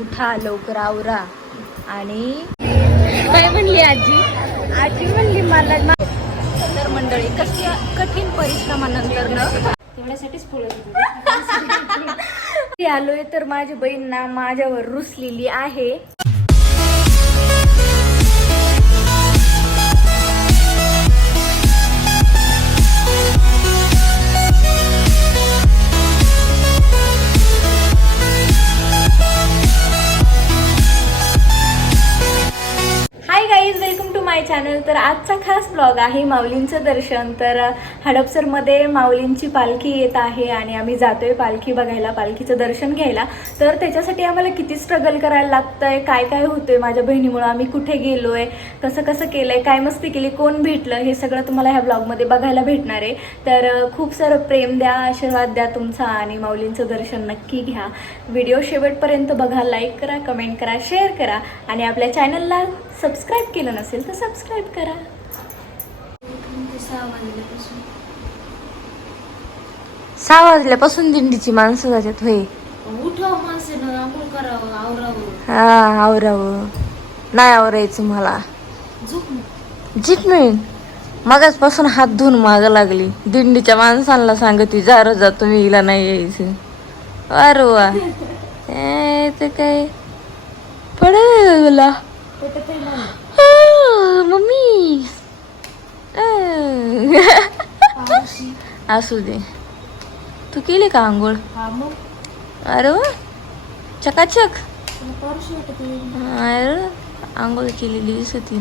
उठा लवकर आवरा. आणि काय म्हणली आजी? आजी म्हणली मला तर मंडळी कशी कठीण परिश्रमानंतर न? तेवढ्यासाठीच मी आलोय तर माझी बहीण ना माझ्यावर रुसलेली आहे. चॅनल तर आजचा खास ब्लॉग आहे माऊलींचं दर्शन. तर हडपसरमध्ये माऊलींची पालखी येत आहे आणि आम्ही जातोय पालखी बघायला पालखीचं दर्शन घ्यायला. तर त्याच्यासाठी आम्हाला किती स्ट्रगल करायला लागतंय काय काय होतंय माझ्या बहिणीमुळं? आम्ही कुठे गेलोय? कसं कसं केलंय? काय मस्ती केली? कोण भेटलं? हे सगळं तुम्हाला ह्या ब्लॉगमध्ये बघायला भेटणार आहे. तर खूप सारं प्रेम द्या आशीर्वाद द्या तुमचा आणि माऊलींचं दर्शन नक्की घ्या. व्हिडिओ शेवटपर्यंत बघा लाईक करा कमेंट करा शेअर करा आणि आपल्या चॅनलला सबस्क्राईब केलं नसेल तर सबस्क्राईब करा. सहा वाजल्यापासून दिंडीची माणसं जातात होय. उठाव माणसानं आंघोळ करावं आवरावं. हा आवरावं. नाही आवरायचं मला. झोप ना. जीप मिळेल मगाचपासून हात धुवून माग लागली. दिंडीच्या माणसांना सांगती जा रो जा तुम्ही हिला नाही यायचं. अरे वा. ए, ते काय? पडेला मम्मी आ. पावशी. असू दे. तू केली का आंघोळ? अरे चकाचक. अरे आंघोळ केलेली दिसत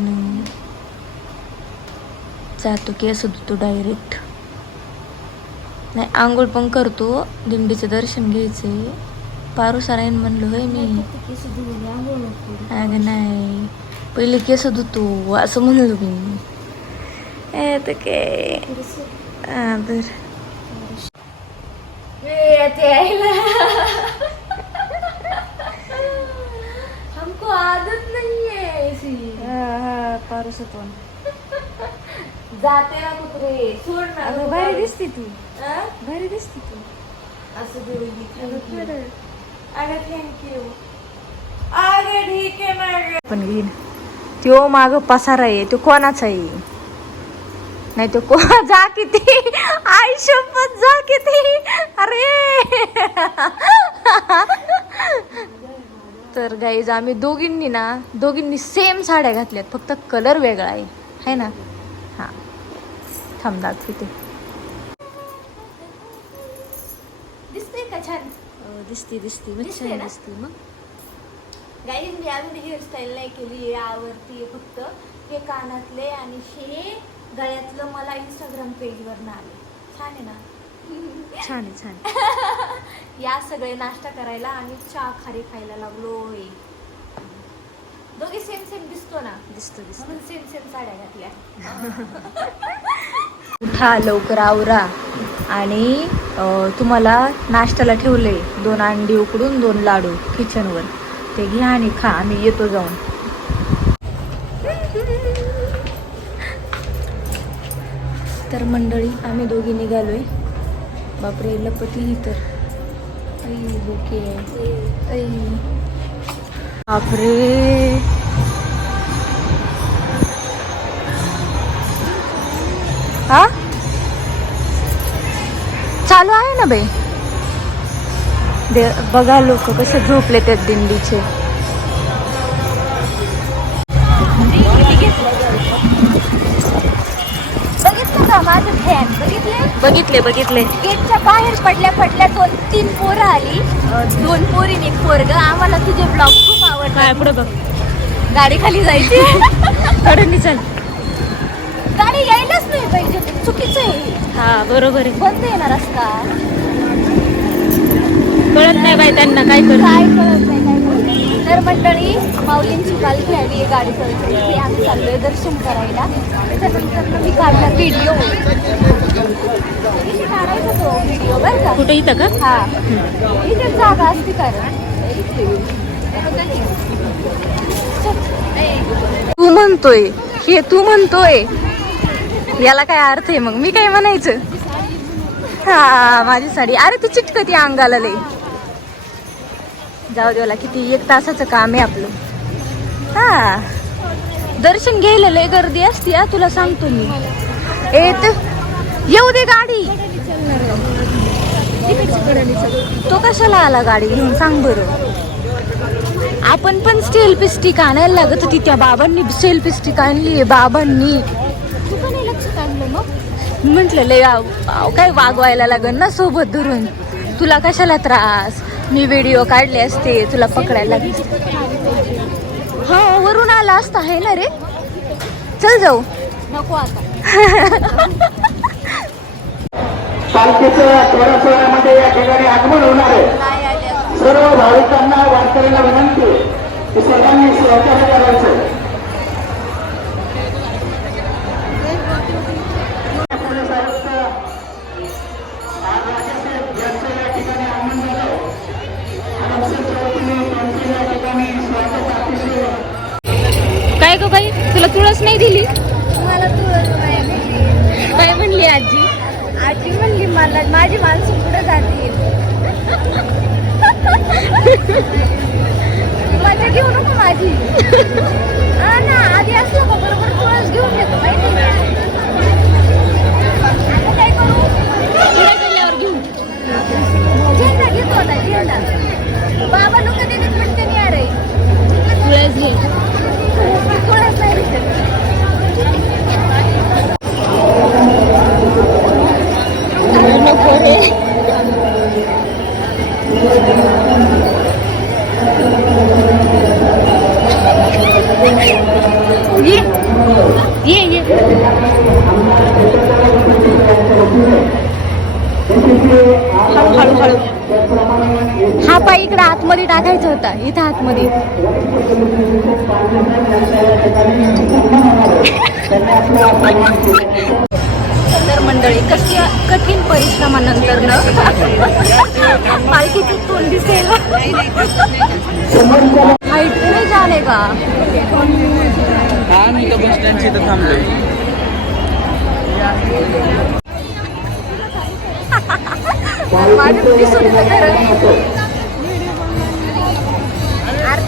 जातो केस धुतो डायरेक्ट नाही आंघोळ पण करतो. दिंडीचं दर्शन घ्यायचंय. पारू सारायण म्हणलं होय मी फक्त केस धुवून आंघोळ नको करू. अगं नाही पहिले केस धुतो असं म्हणलो मी ए तर काय थोडंसं हा, तर हमको आदत नहीं है ऐसी हा हा पारस पण जाते ना कुत्रे सोड ना अगं भारी दिसते तू हा? भारी दिसते तू असं देऊली अगं थँक्यू अगं ठीक आहे पण घेईन. त्यो माग पसारा आहे तो कोणाचा आहे? नाही तो कोणा जा किती आई शपथ जा किती अरे. तर गाईज आम्ही दोघींनी ना दोघींनी सेम साड्या घातल्यात. फक्त कलर वेगळा आहे. है ना? हां. थांब दाखवते दिसते का छान अं, दिसते दिसते मग दिसते छान ना? दिसते मग. गाईज मी अजून हेअरस्टाईल नाही केली. यावरती फक्त. हे कानातले आणि हे गळ्यातलं मला इंस्टाग्राम पेजवर ना आले छान आहे ना? छान आहे छान या सगळे नाश्ता करायला आणि चहा खारी खायला लागलोय दोघे सेम सेम दिसतो ना? दिसतो दिसतो. म्हणून सेम सेम साड्या घातल्या. उठा लवकर आवरा. आणि तुम्हाला नाश्त्याला ठेवले दोन अंडी उकडून दोन लाडू किचनवर ते घ्या आणि खा आम्ही येतो जाऊन. तर मंडळी आम्ही दोघी निघालोय. बापरे लपती ही तर. ऐ बोके ऐ बापरे. बाई? दे बघा लोक कसे झोपले त्यात दिंडीचे. बघितलं बघितले? बघितले बघितले. गेटच्या बाहेर पडल्या पडल्या दोन तीन पोरं आली. दोन पोरीन एक पोरग आम्हाला तुझे ब्लॉग खूप आवडतात. पुढे बघ. गाडी खाली जायची. चल गाडी यायलाच नाही पाहिजे. चुकीचं आहे हा. बरोबर आहे. बंद आहे ना रस्ता. कळत नाही बाई त्यांना काय कर? काय कळत नाही काय कळत नाही. तर मंडळी माऊलींची पालखी आली आहे गाडी चालते इथे आम्ही चाललोय दर्शन करायला. त्याच्यानंतर मी काढला व्हिडिओ काढायचा तो व्हिडिओ बरं का? कुठे इथं का? हा. इथे जागा असते कारण. तू म्हणतोय हे तू म्हणतोय. याला काय अर्थ आहे? मग मी काय म्हणायचं? हा माझी साडी. अरे ती चिटकती अंगाला लई. जाऊ देवाला किती एक तासाचं काम आहे आपलं. हा. दर्शन घ्यायला लय गर्दी असते हा तुला सांगतो मी. येत येऊ दे गाडी. तो कशाला आला गाडी घेऊन? सांग बरं. आपण पण स्टील पिस्टिक आणायला लागत होती त्या बाबांनी. स्टील पिस्टिक आणली बाबांनी. म्हटलं लय काय वागवायला लागन ना सोबत धरून. तुला कशाला त्रास? मी व्हिडिओ काढले असते तुला पकडायला लागले. हा वरून आला असता आहे ना रे? चल जाऊ. नको आता. पालखीचं थोड्या सोहळ्यामध्ये या ठिकाणी आगमन होणार आहे. सर्व भाविकांना वारकऱ्यांना विनंती की सर्वांनी सहकार्य करायचं. तुला तुळस नाही दिली? मला तुळस नाही भेटली. काय म्हणली आजी? आजी म्हणली मला माझी माणसं पुढे जातील? मजा घेऊ नको माझी. हा ना आधी असलं का बरोबर तुळस घेऊन येतो माहिती आतमध्ये टाकायचा होता इथं आतमध्ये. तर मंडळी कशी कठीण परिश्रमानंतर न? पालखीचं तोंड दिसेल. हाईट नाही जाणे का? हा मी बस स्टँडची इथं थांबलोय. माझं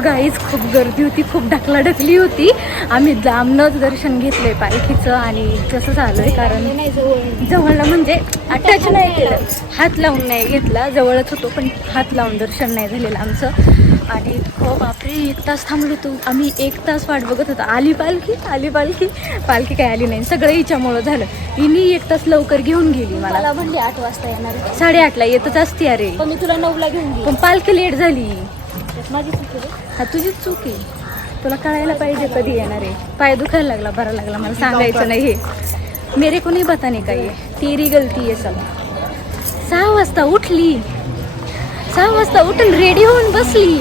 गाईच खूप गर्दी होती खूप ढकलाढकली होती. आम्ही लांबनच दर्शन घेतलंय पालखीचं आणि कसं झालंय कारण जवळला म्हणजे टच नाही केलं. हात लावून नाही घेतला जवळच होतो पण हात लावून दर्शन नाही झालेलं आमचं. आणि खूप बापरे एक तास थांबलो होतो. आम्ही एक तास वाट बघत होतो. आली पालखी? आली पालखी? पालखी काय आली नाही. सगळं हिच्यामुळं झालं. हिनी एक तास लवकर घेऊन गेली मला. म्हणली आठ वाजता येणार साडेआठला येतच असते अरे. पण मी तुला नऊला घेऊन गेली. पण पालखी लेट झाली. माझी. हा तुझीच चूक आहे. तुला कळायला पाहिजे कधी येणार आहे. पाय दुखायला लागला बरा लागला मला सांगायचं नाही हे. मेरे को नाही बताने का ये तेरी गलती आहे सब सहा वाजता उठली. सहा वाजता उठून रेडी होऊन बसली.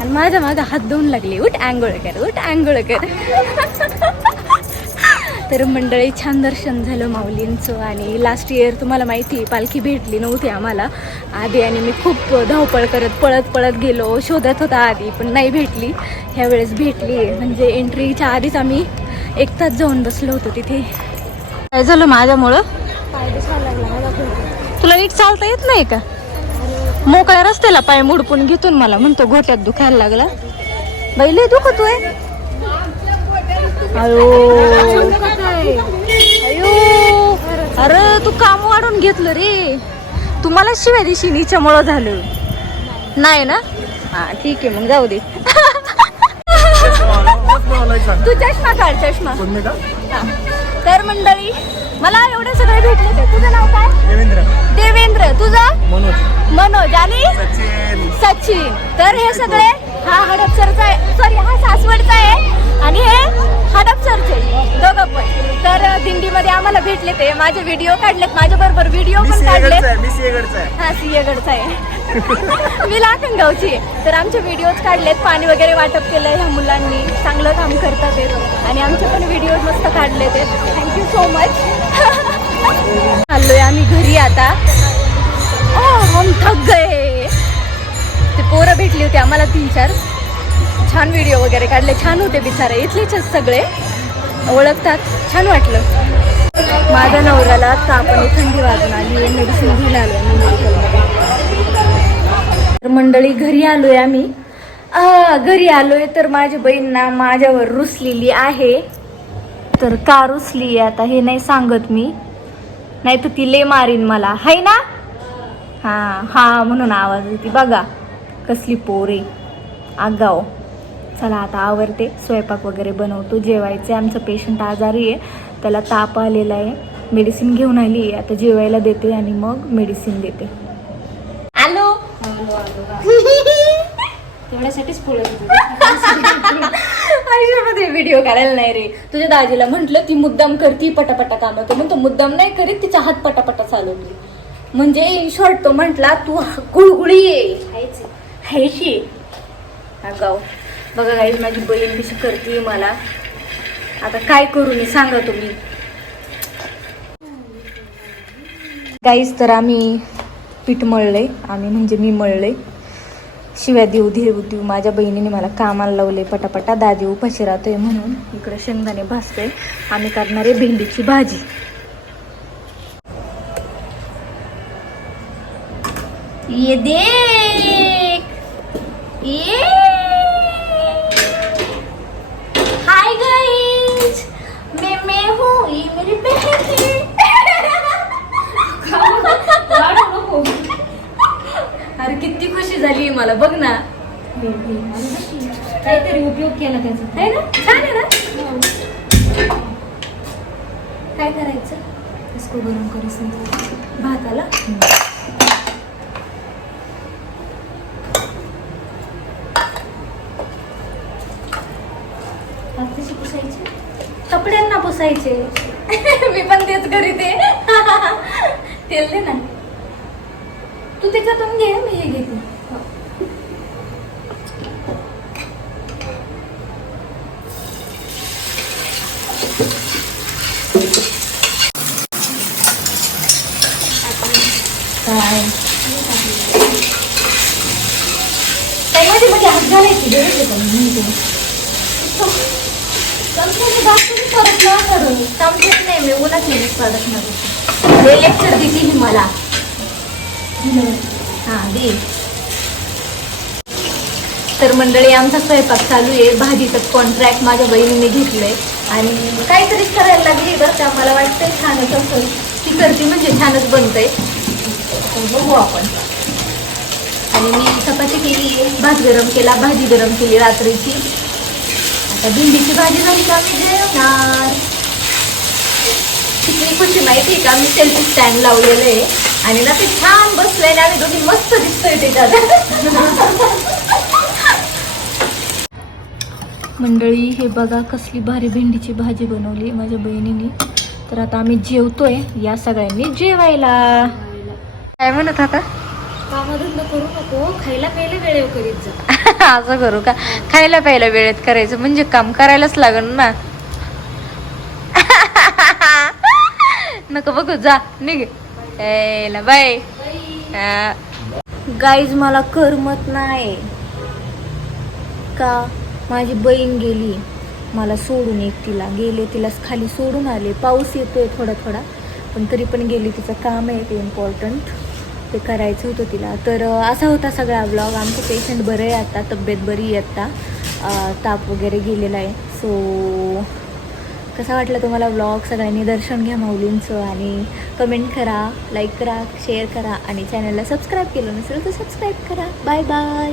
आणि माझ्या मागं हात धुवून लागली. उठ आंघोळ कर उठ आंघोळ कर. तर मंडळी छान दर्शन झालं माऊलींचं आणि लास्ट इयर तुम्हाला माहिती आहे पालखी भेटली नव्हती आम्हाला. आधी आणि मी खूप धावपळ करत पळत पळत गेलो. शोधत होता आधी पण नाही भेटली. ह्या वेळेस भेटली. म्हणजे एंट्रीच्या आधीच आम्ही एक तास जाऊन बसलो होतो तिथे. काय झालं माझ्यामुळं. तुला नीट चालता येत नाही का? मोकळ्या रस्त्याला पाय मुडपून घेतून मला म्हणतो घोट्यात दुखायला लागला. बाई लय दुखतोय. अयो. अयो. अरे तू काम वाढून घेतलं रे. तुम्हाला शिव्या दिशी नीच्यामुळं झालं. नाही ना? हा ठीक आहे मग जाऊ दे. तू चष्मा काढ चष्मा. हा. तर मंडळी मला एवढे सगळे भेटले ते. तुझं नाव काय? देवेंद्र. देवेंद्र. तुझं? मनोज. मनोज. आणि? सचिन. सचिन. तर हे सगळे हा हडपसरचा आहे. सॉरी हा सासवडचा आहे. आणि हे हडपसरचे दोघं पण. तर दिंडीमध्ये आम्हाला भेटले ते. माझे व्हिडिओ काढलेत. माझ्या बरोबर व्हिडिओ पण काढलेत. मी सिंहगडचा आहे. हा सिंहगडचा आहे. मी लाखनगावची आहे. तर आमचे व्हिडिओज काढलेत. पाणी वगैरे वाटप केलं ह्या मुलांनी. चांगलं काम करतात ते. आणि आमचे पण व्हिडिओ मस्त काढले ते. थँक्यू सो मच चाललोय आम्ही घरी आता. ओ हम थक गए. ते पोरं भेटली होती आम्हाला तीन चार छान व्हिडिओ वगैरे काढले. छान होते बिचारे. इथलेच सगळे ओळखतात. छान वाटलं. माझ्या नवऱ्याला आता आपण थंडी वाजून आली मेडिसिन घेऊन आलो मेडिकलमध्ये तर मंडळी घरी आलोय आम्ही. घरी घरी आलोय तर माझी बहीण ना माझ्यावर रुसलेली आहे. तर का रुसली आहे आता हे नाही सांगत मी. नाही तर ती ले मारीन मला. हाय ना? हा हा म्हणून आवाज येते बघा कसली पोरे. आगाव. चला आता आवरते स्वयंपाक वगैरे बनवतो जेवायचे आमचं पेशंट आजारी आहे त्याला ताप आलेला आहे. मेडिसिन घेऊन आली आहे आता जेवायला देते आणि मग मेडिसिन देते. आलो तेवढ्यासाठीच आयुष्यामध्ये व्हिडिओ करायला नाही रे. तुझ्या दाजीला म्हंटल ती मुद्दाम करती पटापटा काम तो म्हणतो मुद्दाम नाही करीत तिचा हात पटापटा चालवली म्हणजे शॉर्ट तो म्हंटला तू गुळगुळी आहे. हायशी गाव बघा गाईज माझी बहीण कशी करते मला. आता काय करू मी सांगा तुम्ही. गाईज तर आम्ही पीठ मळले आम्ही म्हणजे मी मळले शिव्या देऊ देऊ देऊ माझ्या बहिणीने मला कामाला लावले पटापटा. दादी उपाशी राहतोय म्हणून इकडे शेंगदाणे भासतोय आम्ही करणार आहे भेंडीची भाजी. ये देख. ये हाय गाइस मैं मैं हूँ ये मेरी बहन है अरे किती खुशी झाली मला बघ ना. काहीतरी उपयोग केला त्याचा. आहे ना? छान आहे ना? काय करायचं? इसको गरम करू भाताला कशी पुसायची? कपड्यांना पुसायचे. मी पण तेच करीते. तेल दे ना. तू त्याच्यातून घे मी हे घेते त्यामध्ये मध्ये हात घालायची गरज आहे का मी चमच्याने भाकरी परत न नाही नाही नाही हा दे. तर मंडळी आमचा स्वयंपाक चालू आहे. भाजीचं कॉन्ट्रॅक्ट माझ्या बहिणीने घेतलंय. आणि काहीतरी करायला लागली बरं का. मला वाटतंय छानच असं ती करते म्हणजे छानच बनतंय. बघू आपण. आणि मी चपाती केली भात गरम केला भाजी गरम केली रात्रीची. आता भेंडीची भाजी झाली का? म्हणजे मी जेवणार किती खुशी माहिती आहे का? मी सेल्फी स्टँड लावलेलं आहे. आणि ना ते छान बसलंय आणि आम्ही दोघी मस्त दिसतोय त्याच्यात. मंडळी हे बघा कसली भारी भेंडीची भाजी बनवली माझ्या बहिणीने. तर आता आम्ही जेवतोय या सगळ्यांनी जेवायला. काय म्हणत आता कामधंदा करू नको खायला प्यायला वेळेवर करीत जा. असं करू का? खायला प्यायला वेळेत करायचं म्हणजे काम करायलाच लागल ना. नको बघू जा निघ. यायला बाय गाईज मला करमत नाही का? माझी बहीण गेली. मला सोडून एक तिला. गेले तिला खाली सोडून आले. पाऊस येतोय थोडा थोडा. पण तरी पण गेली तिचं काम आहे ते इम्पॉर्टंट ते करायचं होतं तिला. तर असा होता सगळा ब्लॉग आमचं पेशंट बरं आहे आता. तब्येत बरी आहे आता. ताप वगैरे गेलेला आहे. सो कसा वाटला तुम्हाला ब्लॉग सगळ्यांनी दर्शन घ्या माऊलींचं आणि कमेंट करा लाईक करा शेअर करा आणि चॅनलला सबस्क्राईब केलं नसेल तर सबस्क्राईब करा. Bye bye